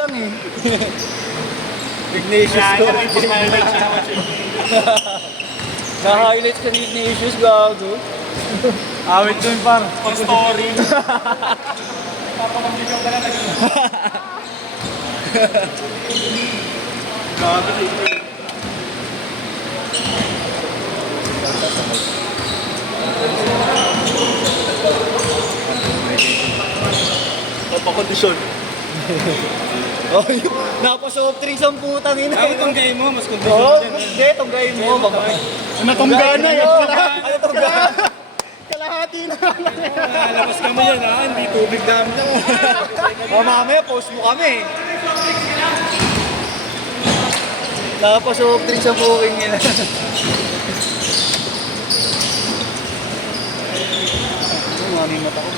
lang eh. Ignatius ko. Na-highlight ka ni Ignatius, gago. Awit dun par. Pag-story. Papapag-video ka lang. Papakondisyon. Oh, napasoft drinks ang putang ina. Ay, tunggayin mo, mas kondisyon Oo, dyan. hindi, tunggayin mo. Natunggaan na yun. Ano tunggaan? Kalahati na. Labas kami yan ha, hindi tubig namin lang. Oh, mamaya, post mo kami. Napasoft drinks ang puking nila. Mami mata ko.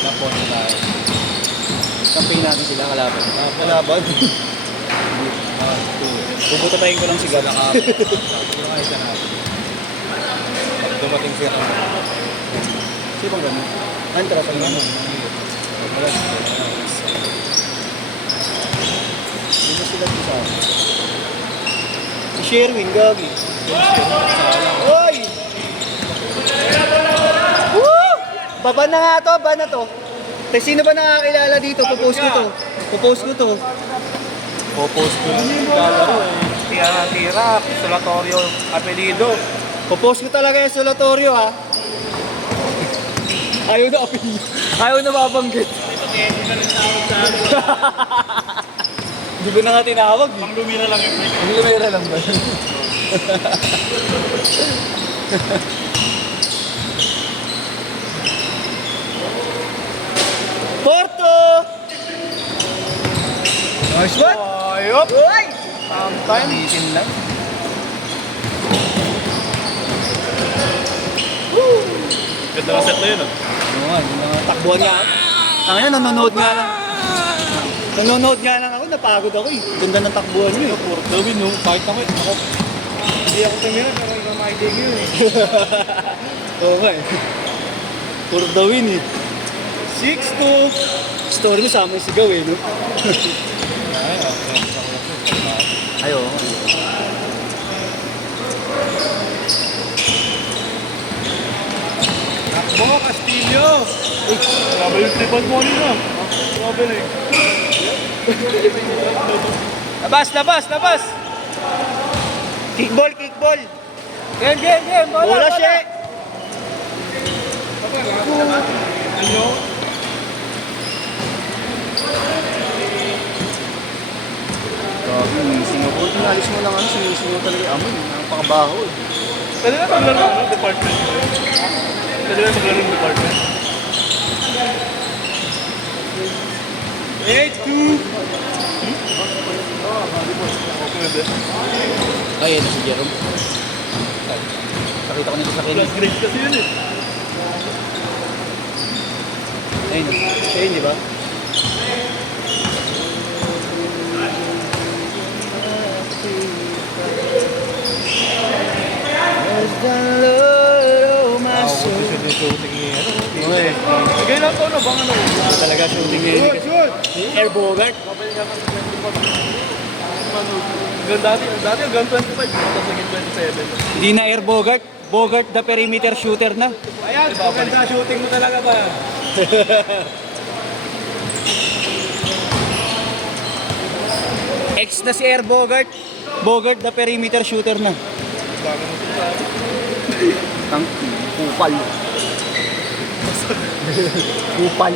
Lapon na tayo. Campaign natin sila, kalaban. Kalaban? Bubutapayin ko lang si Gala. Pag dumating siya kami. Sino bang gano'n? Antra sa gano'n. Hindi na sila sa akin. Si Sherwin, gagi. Oy! Woo! Baba na nga to, ba na to? Tapos sino ba nakakilala dito? Pupost ko to. Pupost ko to. Popost ko lang yung lalaro eh. Tira, Solatorio, apelido. Pupost ko talaga yung solatorio ha. Ayaw na apelido. Ayaw na babanggit. Hindi ko na nga tinawag eh. Pang lumira lang yun. Ang lumera lang ba? Porto! Nice one! Ayop! Uy! Sometime. Isin lang. Ganda ng set na yun ah. Oo nga, yung mga takbuhan niya. Tangina, nanonood nga lang. Nanonood nga lang ako, napagod ako eh. Ganda ng takbuhan niyo eh. Puro Darwin, no? Kahit ako, hindi ako tumira, pero ikaw makitig yun eh. Oo nga eh. Puro the win eh. 6-2. Story mo sa amin sigaw eh, no? Ay, oo. Takbo, Castillo! Grabe yung tripod mo nila. Grabe na eh. Labas, labas, labas! Kickball, kickball! Game! Bola, siya! Ano? Grabe, sinising ako. Tinalis mo lang ano, sinising mo talaga yung amoy. Napakabaho eh. Pwede na maglaro ng department. Pwede na maglaro ng department. 8-2! Okay na ba? Ay, yan si Jerome. Nakita ko nito sa kinis. Grade kasi yun eh. Ayun, ayun, di ba? Lagay lang to, no? Bang ano? Talaga shooting ngayon. Air Bogart. Dati hanggang 25. Tapos naging 27. Hindi na Air Bogart. Bogart the perimeter shooter na. Ayan, maganda shooting mo talaga ba? Ex na si Air Bogart. Bogart the perimeter shooter na. Ang kupal. Kupal.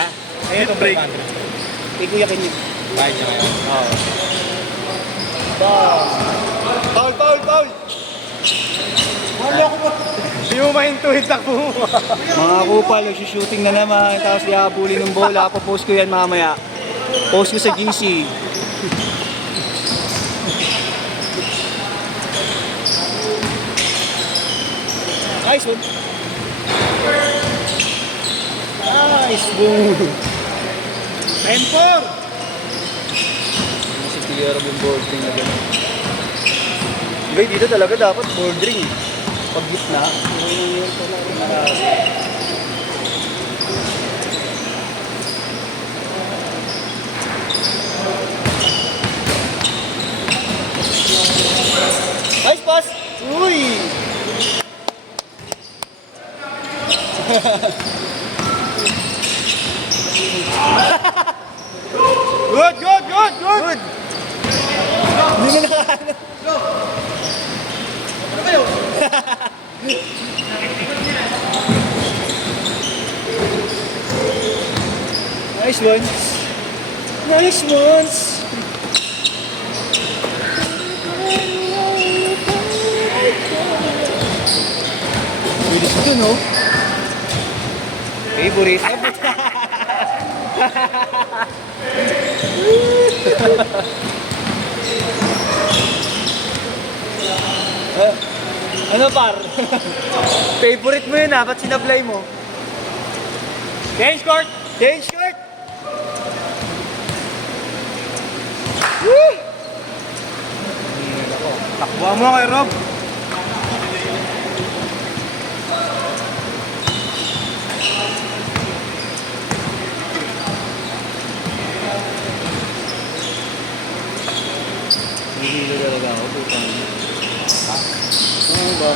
Ha? Ayun, itong break. Kay Kuya Kenyo. Kahit niya kaya. Oo. Foul! Wala ko ba? Di mo ma-intuit takbo mo. Mga kupal, shooting na naman. Tapos ihabulin ng bola. Popost ko yan mamaya. Post ko sa GC. Nice one. Nice boom. 10-4! Si Tierra yung boarding na gano'n. Bay, dito talaga dapat boarding. Pag gitna, yun pala rin marami. Nice pass! Uy! Good, good, good, good! Hindi na nakaano. Nice ones. Nice ones. Bilis ito, no? Favorite. Ano par? Favorite mo yun ha? Ba't sinablay mo? Change court! Change court! Woo! Takbuhan mo kay Rob. Hindi talaga ako. Bukang. Ano ba?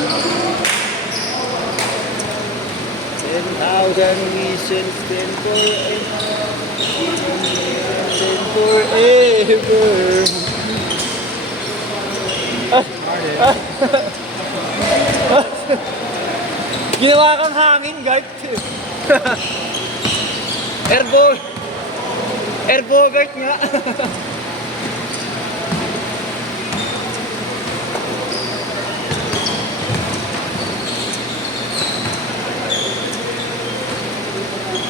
10,000 missions, 10 forever. Ginawa kang hangin, guard. Airboat nga.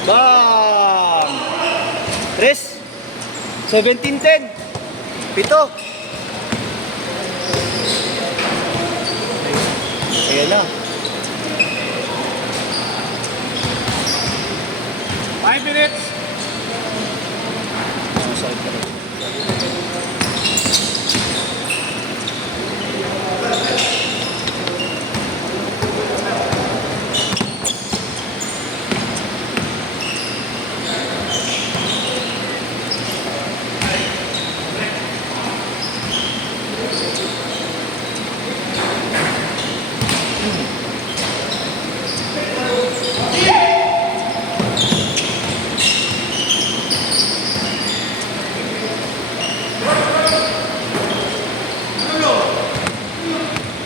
Bam! 3 17-10 Pito. Ayan na. 5 minutes. Side pa rin.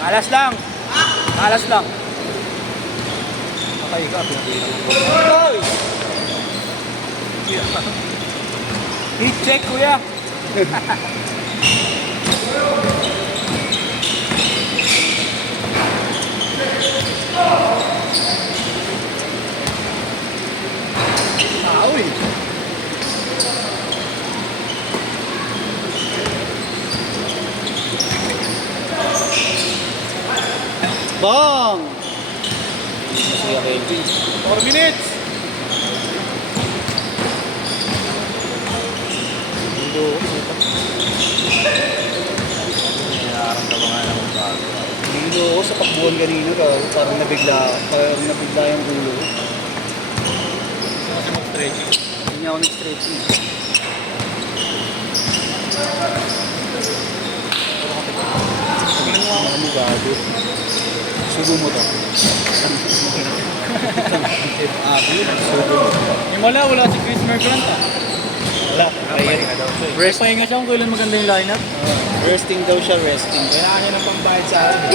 Alas lang. Alas lang. Okay ka, pinapila mo. Oy! Heat check, kuya. Aoy! Bang! Masaya Kelvin. 4 minutes. Hindi Nararamdaman nga naman ba? Hindi ako sa takbuhan kanina ka. Parang nabigla yung ulo. Kasi mag-stretching. Hindi niya ako nag-stretching. Ano mo gago? Sugo mo to. Yung wala si Chris Mergrant ah. Wala. Pahinga daw siya eh. Rest pahinga siya kung kailan maganda yung lineup. Resting daw siya, resting. Kailangan niya ng pambayad sa akin.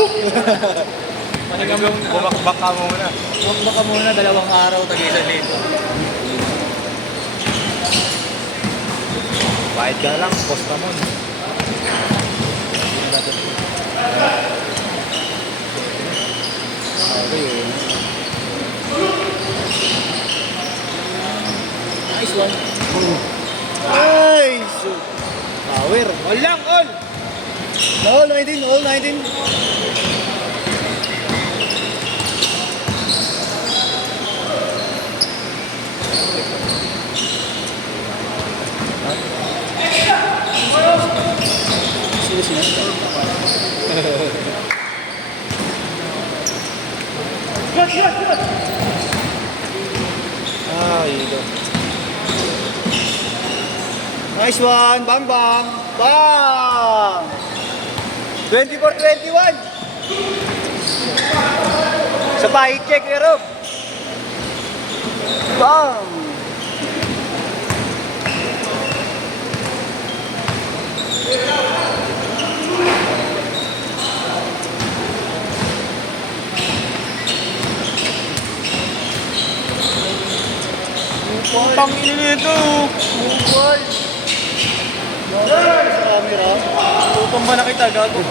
Pahinga mo, bumakbak ka muna. Baka muna 2 araw tag-isa dito. Bayad ka lang, posta mo. Okay eh. Nice one. Nice! Power. All lang, all! All 19, all 19. Sino? Nice one. Bang, bang. Bang! 24-21. Sa bahay check, Rob. Bang! Putang ina nito. Bukol. Sa camera. Lupang ba na kita, gago?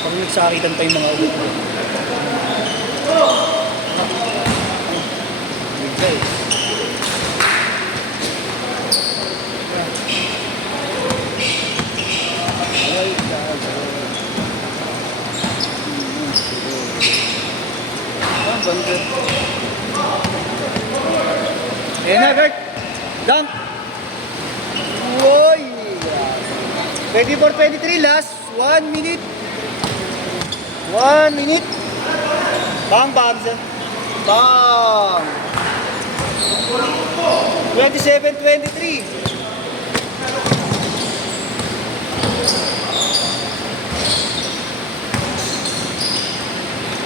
Pag nagsakitan pa yung mga ulit. Bigay. Ay, gago. Ah, banda. Ayan na, Gert. Dunk. Uy. 24-23, last 1 minute. 1 minute. Bang, bang, sir. Bang. 27-23.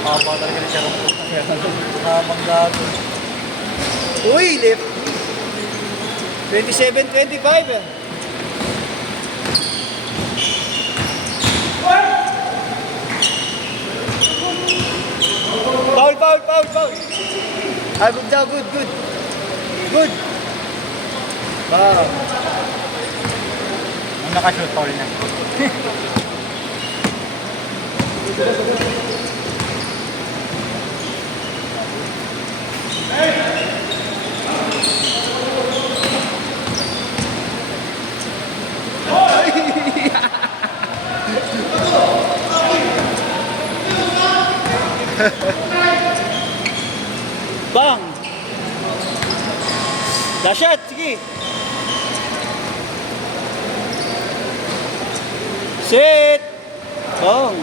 Haba talaga ni Charot. Habang gago. Uy, left. 27-25. Foul, foul, foul, foul. Ah, good job, good, good. Good. Wow. Ang nakashoot, foul na. Bang. Dash shot, sige. Sit. Bang.